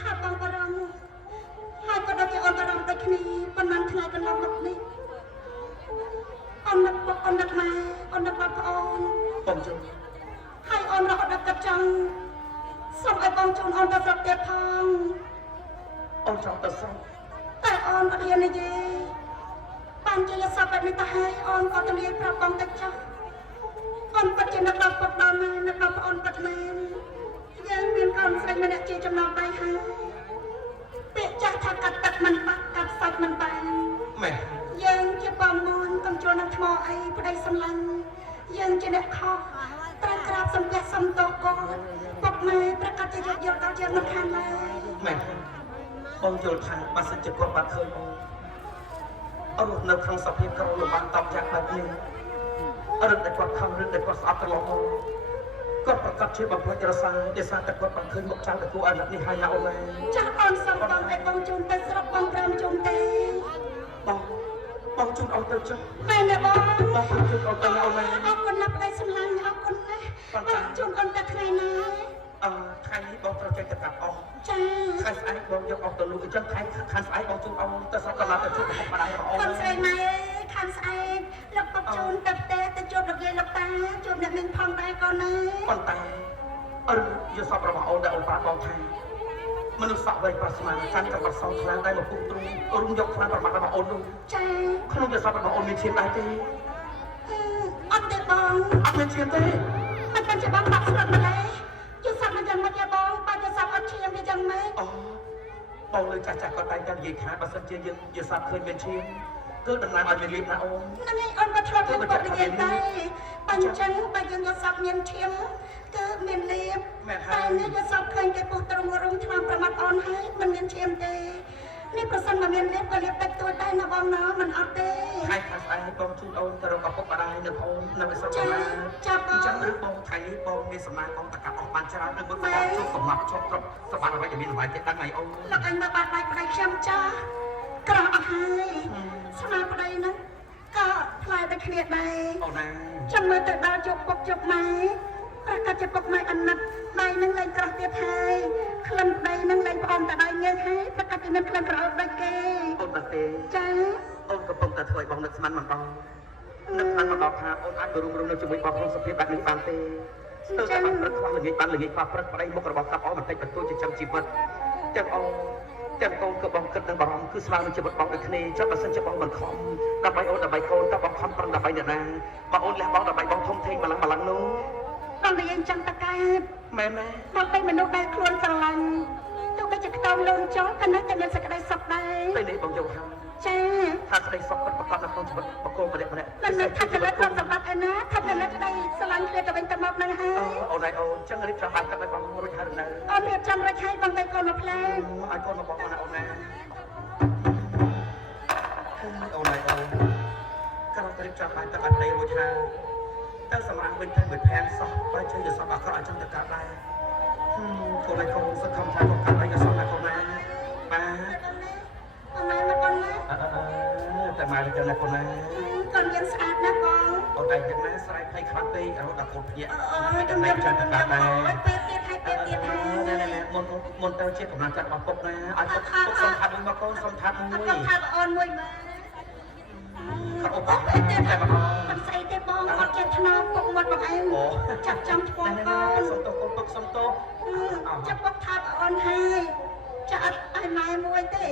ថាបងបារម្ភហើយក៏ដូចជាអូនបារម្ភដូចគ្នាប៉ុន្មានថ្ងៃកន្លងមកនេះអូននឹកពុកអូននឹកម៉ែអូននឹកបងប្អូនបងជូនហើយអូនរហូតដល់កាត់ចង់សូមឲ្យបងជូនអូនទៅស្រុកទៀតផងអូនចង់ទៅស្រុកតែអូនអត់ហ៊ាននិយាយបានជាសពបែបនេះទៅហើយអូនក៏ទលាយប្រាប់បងទៅចុះអូនពិតជានឹកដល់ពុកដល់ម៉ែនឹកដល់ប្អូនពិតមែនយើងមានកូនស្រីម្នាក់ជាចំណងដៃហើយពាក្យចាស់ថាកាត់ទឹកមិនបាក់កាត់សាច់មិនបានម៉ែយើងជាបងមូនកំជួលនឹងថ្មអីប្តីសម្លាញ់យើងជាអ្នកខុសត្រូវក្រាបសំពះសំទោសកូនពុកម៉ែប្រកាសជាយកដល់យើងមិនខានឡើយម៉ែបងយល់ថាបើសិនជាគាត់បានឃើញអូននៅក្នុងសភាពក្រលំបាកតបចាក់បែបនេះរឹតតែគាត់ខំរឹតតែគាត់ស្អប់ត្រឡប់មកគាត់ប្រកាសជាបំផ្លាញរសាដែលសារតែគាត់បានឃើញមុខចៅតែគួរអាណិតនេះហើយណាអូនម៉ែចាស់អូនសុំបងឲ្យបងជូនទៅស្រុកបងព្រមជូនទេបងជូនអូនទៅចុះម៉ែណែបងជូនអូនទៅណាអូនម៉ែអរគុណណាស់ប្តីសម្លាញ់អរគុណណាស់បងជូនអូនទៅថ្ងៃណាថ្ងៃនេះបងត្រូវចេញទៅកាត់អស់ចាថ្ងៃស្អែកបងយកអស់ទៅលូកអញ្ចឹងខាងស្អែកបងជូនអូនទៅស្រុកកន្លងទៅជួបឪពុកម្ដាយរបស់អូនបងស្រីម៉ែខាងស្អែកលោកពុកជូនទៅផ្ទះទៅជួបលោកយាយលោកតាជួបអ្នកមានផងដែរកូនណាប៉ុន្តែយកសពរបស់អូនដែលអូនប្រាប់បងថាមនុស្សសក់វ័យប្រស្មានកាន់តែប្រសងខ្លាំងដែរមកពុះទ្រូងរុំយកខ្លាំងប្រមាថរបស់អូននោះចាក្នុងយកសពរបស់អូនមានឈាមដែរទេអត់ទេបងអត់មានឈាមទេមិនបានជាបងបាក់ស្រុតម្លេះយកសពមកយ៉ាងម៉េចទេបងបើយកសពអត់ឈាមវាយ៉ាងម៉េចបងលើចាស់គាត់តែងតែនិយាយថាបើសិនជាយើងយកសពឃើញមានឈាមគឺដំណើរឲ្យមានលៀបណាអូនហ្នឹងឯងអូនក៏ធ្លាប់មានគាត់និយាយដែរបើអញ្ចឹងបើយើងយកសពមានឈាមគឺមានលៀបតែនេះយកសពឃើញគេពុះទ្រង់រុំឆ្នាំប្រមាថអូនហើយមិនមានឈាមទេនេះប្រសិនបើមានលៀបក៏លៀបតិចតួចដែរណាបងណាមិនអត់ទេហើយខាងស្អែកបងជូនអូនទៅរកឪពុកម្ដាយនៅអូននៅស្រុកកណាចាប់បងចាំឬបងថ្ងៃនេះបងមានសម្មាបងតកាត់អស់បានច្រើនឬមួយបងជួបកំណត់ជាប់គ្រប់សម្បត្តិអ្វីដែលមានអ្វីទៀតដឹងហើយអូនលោកអញមកបាត់បាយប្តីខ្ញុំចាក្រោះអស់ហើយស្មាប្តីហ្នឹងក៏ផ្លែដូចគ្នាដែរអូនណាចាំមើលទៅដល់ជប់ពុកជប់ម៉ែប្រកាសជាពុកម៉ែអាណិតដៃនឹងលែងក្រោះទៀតហើយក្លិនដៃនឹងលែងផ្អមតែដៃយើងហើយប្រកាសជាមានក្លិនក្រអូបដូចគេអូនបាត់ទេចាអូនកំពុងតែធ្វើឲ្យបងនឹកស្មានមិនដល់នឹកស្មានមិនដល់ថាអូនអាចទៅរួមនៅជាមួយបងក្នុងសភាពបែបនេះបានទេស្ទើរតែបានព្រឹកខ្វះល្ងាចបានល្ងាចប៉ះព្រឹកប្តីមុខរបស់កាប់អស់បន្តិចបន្តួចចិញ្ចឹមជីវិតទាំងអូនទាំងកូនក៏បងគិតនឹងបារម្ភគឺស្មើនឹងជីវិតបងដូចគ្នាចុះបើសិនជាបងមិនខំដើម្បីអូនដើម្បីកូនតើបងខំប្រឹងដើម្បីអ្នកណាបើអូនលះបង់ដើម្បីបងធំធេងម្លឹងនោះដល់តែយើងចង់តកើតមែនមកពេលមនុស្សដែលខ្លួនស្រឡាញ់ទោះបីជាខ្ទមលូនចោលក៏នៅតែមានសេចក្តីសុខដែរពេលនេះបងយល់ហើយចាថាសេចក្តីសុខពិតប្រាកដនៅក្នុងជីវិតបកគោម្នាក់មិនមែនថាកលិតក្នុងសម្បត្តិឯណាថាកលិតក្តីស្រឡាញ់គ្នាទៅវិញទៅមកនឹងហើយអូនឯងអូនចឹងរៀបចំបានកាត់ឲ្យបងរួចហើយនៅអូនរៀបចំរួចហើយបងទៅកូនមកផ្លែឲ្យកូនមកបងណាអូនណាអូនឯងអូនកាលរៀបចំបានកាត់ឲ្យប្តីរួចហើយទៅសម្រាប់វិញទៅមួយផែនសោះបើជឿយកសពអាក្រក់អញ្ចឹងទៅកាត់ដែរកូនឯងកូនសង្ឃឹមថាកូនកាត់ឲ្យយកសពណាកូនណាបាទអម៉ែមកកូនណាតែមកទៅណាកូនណាកូនយើងស្អាតណាស់បងអូនឯងយ៉ាងណាស្រ័យភ័យខ្លាំងពេករហូតដល់កូនភ្ញាក់ហើយតែមិនចាំទៅកាត់ដែរពេលទៀតហើយពេលទៀតហើយមុនទៅជាកម្លាំងចិត្តរបស់ពុកណាឲ្យពុកសុំថាត់មួយមកកូនសុំថាត់មួយសុំថាត់អូនមួយមើលអូនពេលទៀតតែមកមិនស្អីទេបងអត់ចេះថ្នមពុកមាត់បងឯងចាប់ចំឈ្មោះកូនសុំទោសកូនពុកសុំទោសចាប់ពុកថាត់អូនហើយចាអត់ឲ្យម៉ែមួយទេ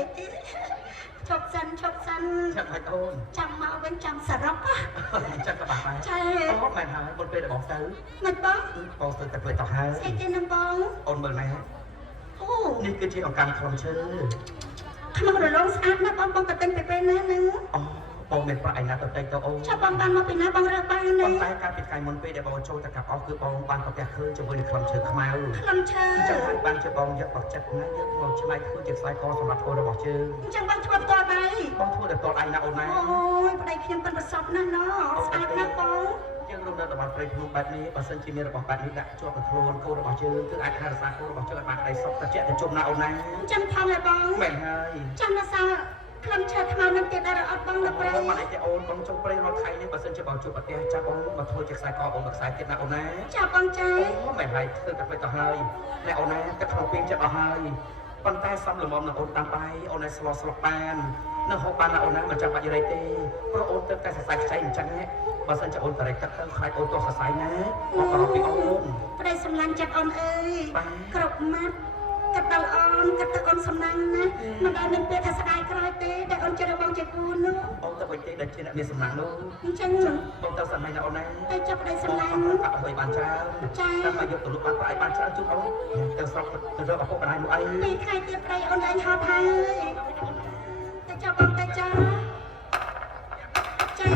ឈប់សិនចាំឲ្យអូនចាំមកវិញចាំសរុបចាំក៏បានដែរចាអូមែនហើយមុនពេលបងទៅមិនបងទៅតែផ្លេចទៅហើយស្អីទេនឹងបងអូនមើលណែអូនេះគឺជាអង្កាំខ្លងឈើក្នុងរលងស្អាតណាស់បងក៏ទិញពីពេលណាហ្នឹងបងមានប្រាក់ឯណាទៅតិចទៅអូនចាប់បងបានមកពីណាបងរើសបានទេប៉ុន្តែកាលពីថ្ងៃមុនពេលដែលបងចូលទៅកាប់អស់គឺបងបានប្រទះឃើញជាមួយនឹងខ្លឹមឈើខ្មៅខ្លឹមឈើអញ្ចឹងហើយបានជាបងយកបោះចិត្តណាយកមកឆ្នៃធ្វើជាខ្សែកសម្រាប់ធ្វើរបស់ជើងអញ្ចឹងបងធ្វើផ្ទាល់ដៃបងធ្វើដោយផ្ទាល់ដៃណាអូនណាអូយប្តីខ្ញុំពិតប្រសពណាស់ណោះស្អាតណាស់បងយើងរំលឹកដល់ព្រៃភ្នំបែបនេះបើសិនជាមានរបស់បែបនេះដាក់ជាប់ក្នុងខ្លួនកូនរបស់ជើងគឺអាចថែរក្សាកូនរបស់ជើងឲ្យបានក្តីសុខត្រជាក់ត្រជុំណាអូនណាអញ្ចឹងផងហើយបងមែនហើយចាំណាសាខ្លឹមឈើថ្មនឹងទៀតដែរអត់បងនៅព្រៃមិនអីទេអូនបងចង់ព្រៃរត់ខៃនេះបើសិនជាបងជួបប្រទេសចាប់បងមកធ្វើជាខ្សែកអូនមកខ្សែទៀតណាអូនណាចាប់បងចាអូមិនហើយធ្វើតែទៅហើយណែអូនណាទឹកក្នុងពីងចិត្តអស់ហើយ ប៉ុន្តែសំលំមនឹងអូនតាមបាយអូនឲ្យស្លោស្លុកបាននៅហូបបានអូនណាមិនចាំបាច់រៃទេព្រោះអូនទៅតែសរសៃខ្ចីអញ្ចឹងបើសិនជាអូនបរិយទឹកទៅខ្លាចអូនទោះសរសៃណាមកប្រពីអូន ប្តីសម្លាញ់ចិត្តអូនអើយគ្រប់ម៉ាត់កាត់ទៅអូនកាត់ទៅអូនសំណាញ់ណាមិនដែលមានពេលថាស្ដាយក្រោយទេតែអូនជិះរបស់ជាគូនោះ អូនទៅវិញទេដែលជាអ្នកមានសំណាងនោះ អញ្ចឹង អូនទៅសំណាញ់ណាអូនណា តែចាប់ប្តីសម្លាញ់ កាត់ឲ្យបានច្រើនតែមកយកទៅលុបបានប្រៃបានច្រើនជូនអូនទៅស្រុកទៅរកឪពុកម្ដាយមកអី ពីថ្ងៃទៀតប្តីអូនឯងហត់ហើយតែចាប់បងតែចាចា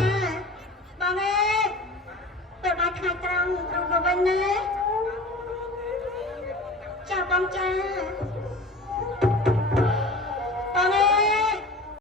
បងអើយពេលបាយថ្ងៃត្រង់រត់មកវិញណាចាបងចា